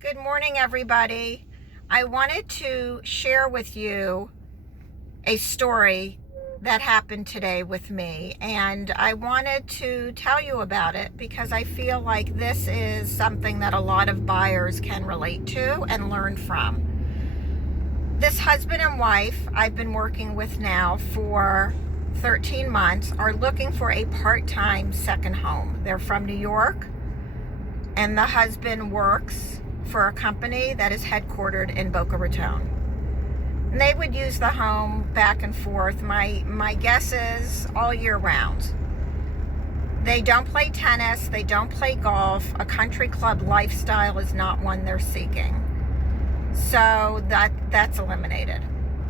Good morning, everybody. I wanted to share with you a story that happened today with me, and I wanted to tell you about it because I feel like this is something that a lot of buyers can relate to and learn from. This husband and wife I've been working with now for 13 months are looking for a part-time second home. They're from New York, and the husband works for a company that is headquartered in Boca Raton. And they would use the home back and forth. My guess is all year round. They don't play tennis, they don't play golf. A country club lifestyle is not one they're seeking. So that's eliminated.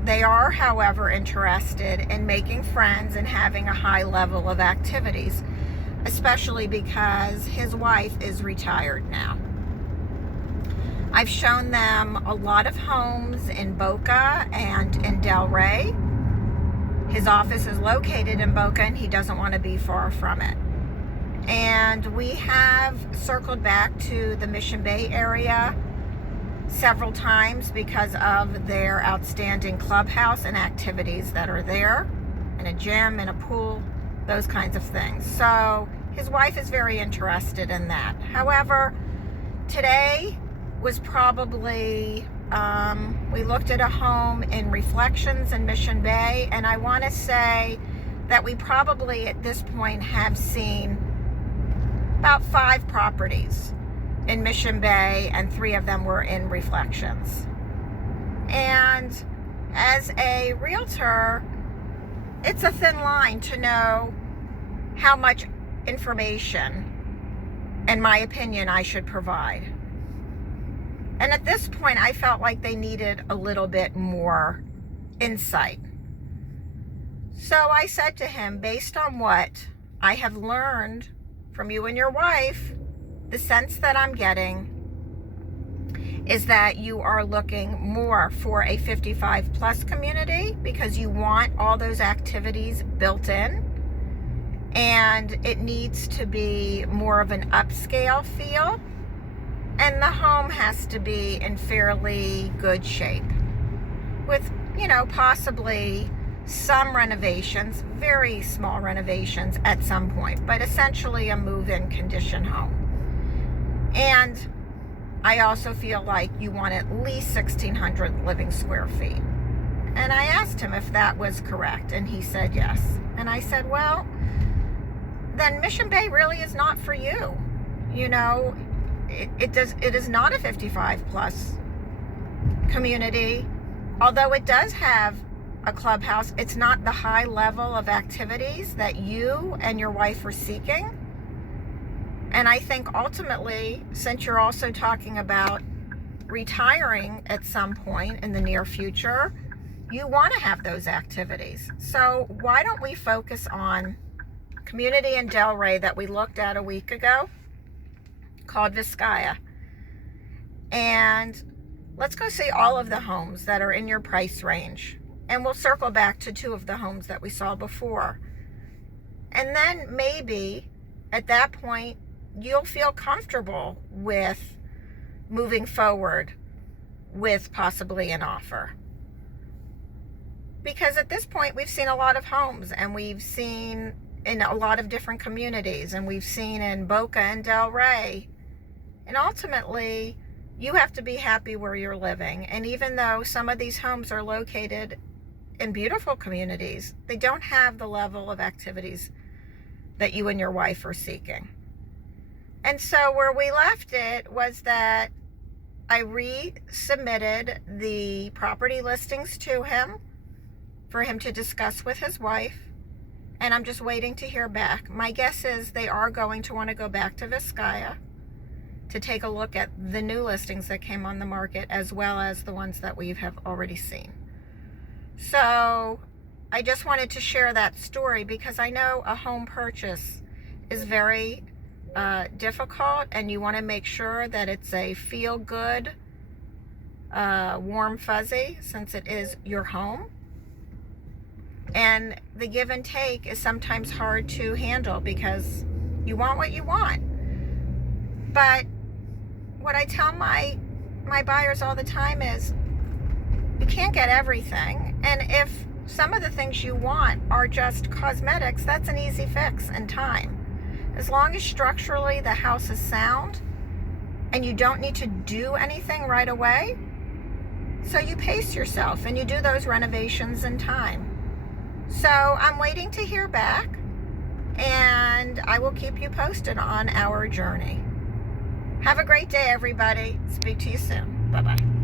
They are, however, interested in making friends and having a high level of activities, especially because his wife is retired now. I've shown them a lot of homes in Boca and in Delray. His office is located in Boca and he doesn't want to be far from it. And we have circled back to the Mission Bay area several times because of their outstanding clubhouse and activities that are there, and a gym and a pool, those kinds of things. So his wife is very interested in that. However, today was probably, we looked at a home in Reflections in Mission Bay, and I want to say that we probably at this point have seen about 5 properties in Mission Bay, and 3 of them were in Reflections. And as a realtor, it's a thin line to know how much information, in my opinion, I should provide. And at this point, I felt like they needed a little bit more insight. So I said to him, based on what I have learned from you and your wife, the sense that I'm getting is that you are looking more for a 55 plus community because you want all those activities built in, and it needs to be more of an upscale feel. And the home has to be in fairly good shape with, possibly some renovations, very small renovations at some point, but essentially a move-in condition home. And I also feel like you want at least 1,600 living square feet. And I asked him if that was correct, and he said yes. And I said, well, then Mission Bay really is not for you. It is not a 55 plus community. Although it does have a clubhouse, it's not the high level of activities that you and your wife are seeking. And I think ultimately, since you're also talking about retiring at some point in the near future, you want to have those activities. So why don't we focus on community in Delray that we looked at a week ago, called Vizcaya, and let's go see all of the homes that are in your price range, and we'll circle back to 2 of the homes that we saw before. And then maybe at that point you'll feel comfortable with moving forward with possibly an offer, because at this point we've seen a lot of homes, and we've seen in a lot of different communities, and we've seen in Boca and Delray. And ultimately, you have to be happy where you're living. And even though some of these homes are located in beautiful communities, they don't have the level of activities that you and your wife are seeking. And so where we left it was that I resubmitted the property listings to him for him to discuss with his wife. And I'm just waiting to hear back. My guess is they are going to want to go back to Vizcaya to take a look at the new listings that came on the market, as well as the ones that we have already seen. So I just wanted to share that story because I know a home purchase is very difficult, and you want to make sure that it's a feel-good, warm fuzzy, since it is your home. And the give and take is sometimes hard to handle because you want what you want. But what I tell my my buyers all the time is you can't get everything. And if some of the things you want are just cosmetics, that's an easy fix in time. As long as structurally the house is sound and you don't need to do anything right away, so you pace yourself and you do those renovations in time. So I'm waiting to hear back, and I will keep you posted on our journey. Have a great day, everybody. Speak to you soon. Bye-bye.